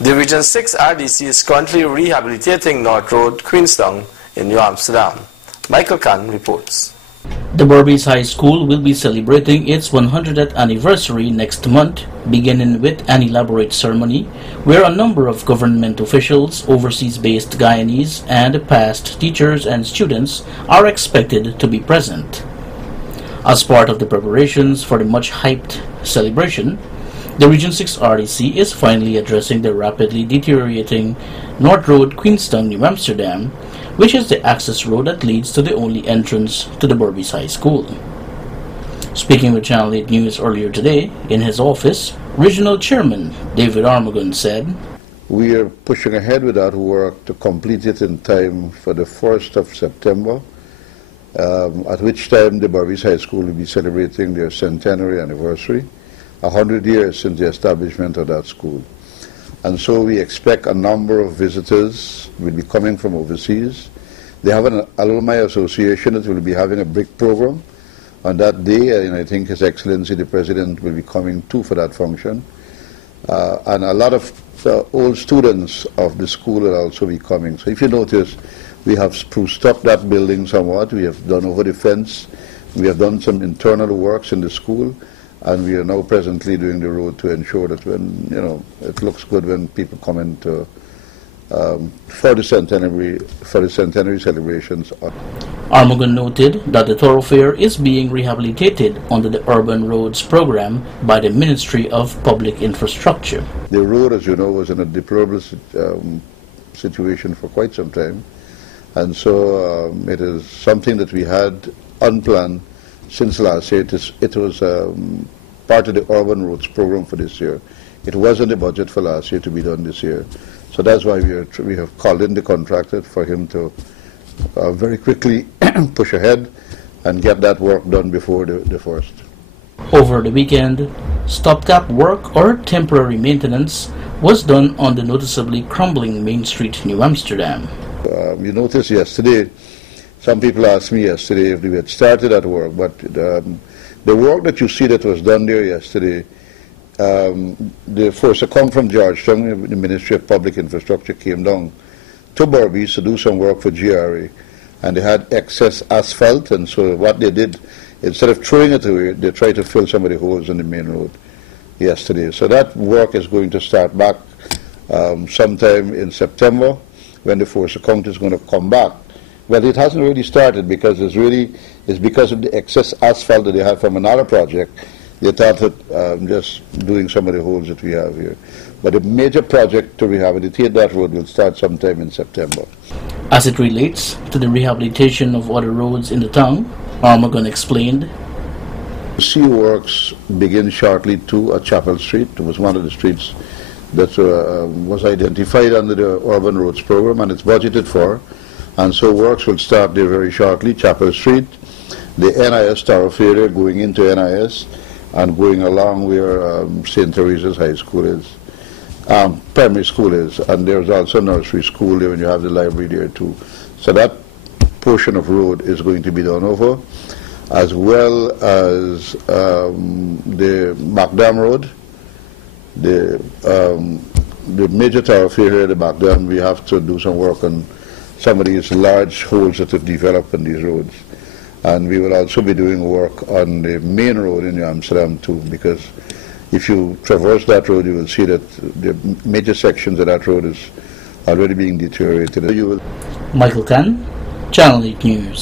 The Region 6 RDC is currently rehabilitating North Road, Queenstown in New Amsterdam. Michael Khan reports. The Berbice High School will be celebrating its 100th anniversary next month, beginning with an elaborate ceremony where a number of government officials, overseas-based Guyanese, and past teachers and students are expected to be present. As part of the preparations for the much-hyped celebration, the Region 6 RDC is finally addressing the rapidly deteriorating North Road, Queenstown, New Amsterdam, which is the access road that leads to the only entrance to the Berbice High School. Speaking with Channel 8 News earlier today, in his office, Regional Chairman David Armagon said, "We are pushing ahead with that work to complete it in time for the 1st of September, at which time the Berbice High School will be celebrating their centenary anniversary, 100 years since the establishment of that school. And so we expect a number of visitors will be coming from overseas. They have an alumni association that will be having a brick program on that day, and I think His Excellency the President will be coming too for that function. And a lot of old students of the school will also be coming. So if you notice, we have spruced up that building somewhat. We have done over the fence. We have done some internal works in the school. And we are now presently doing the road to ensure that when, it looks good when people come in to, for the centenary celebrations. Armagon noted that the thoroughfare is being rehabilitated under the Urban Roads program by the Ministry of Public Infrastructure. The road, as you know, was in a deplorable situation for quite some time. And so it is something that we had unplanned since last year. It was part of the Urban Roads program for this year. It was in the budget for last year to be done this year. So that's why we have called in the contractor for him to very quickly push ahead and get that work done before the 1st. Over the weekend, stopgap work or temporary maintenance was done on the noticeably crumbling Main Street, New Amsterdam. You noticed yesterday, some people asked me yesterday if we had started that work, but the work that you see that was done there yesterday, the force that come from Georgetown, the Ministry of Public Infrastructure, came down to Berbice to do some work for GRA, and they had excess asphalt, and so what they did, instead of throwing it away, they tried to fill some of the holes in the main road yesterday. So that work is going to start back sometime in September, when the force account is going to come back. Well, it hasn't really started because it's because of the excess asphalt that they had from another project. They thought that just doing some of the holes that we have here. But the major project to rehabilitate that road will start sometime in September. As it relates to the rehabilitation of other roads in the town, Armagon explained, Sea works begin shortly too at Chapel Street. It was one of the streets that was identified under the Urban Roads program, and it's budgeted for. And so works will start there very shortly. Chapel Street, the NIS thoroughfare going into NIS, and going along where St. Teresa's High School is, primary school is, and there's also nursery school there, and you have the library there too. So that portion of road is going to be done over, as well as the Macdam Road, the major thoroughfare here, the Macdam. We have to do some work on some of these large holes that have developed in these roads. And we will also be doing work on the main road in New Amsterdam too, because if you traverse that road, you will see that the major sections of that road is already being deteriorated. Michael Khan, Channel 8 News.